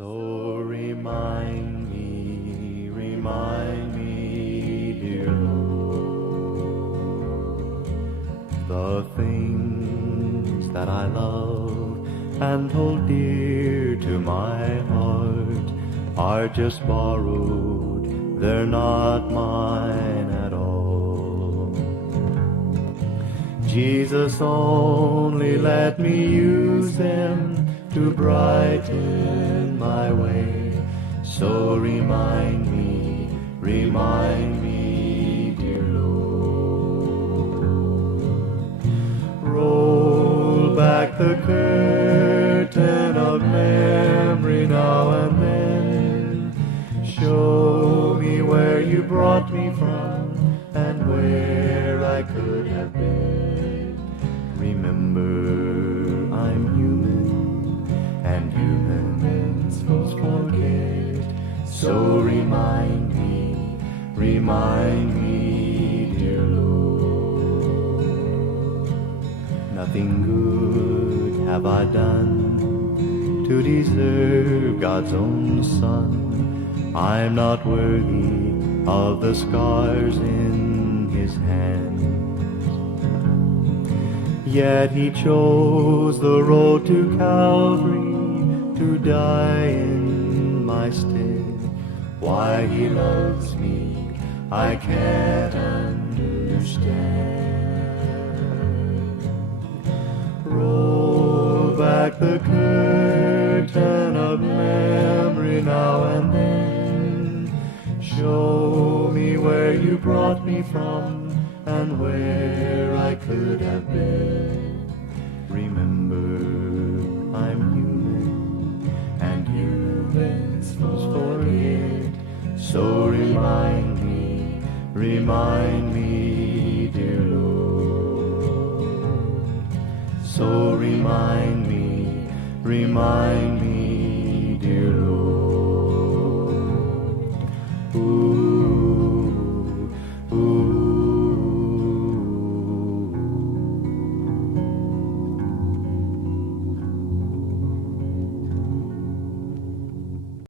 So remind me, dear Lord, the things that I love and hold dear to my heart are just borrowed, they're not mine at all. Jesus, only let me use them to brighten my way. So remind me, dear Lord. Roll back the curtain of memory now and then. Show me where you brought me from and where I could have been. Remember, I'm human, and humans forget. So remind me, dear Lord. Nothing good have I done to deserve God's own Son. I'm not worthy of the scars in His hands. Yet He chose the road to Calvary to die in my stead. Why He loves me, I can't understand. Roll back the curtain of memory now and then. Show me where you brought me from and where I could have been. Remember, I'm human, and humans forget. So remind me, dear Lord. So remind me,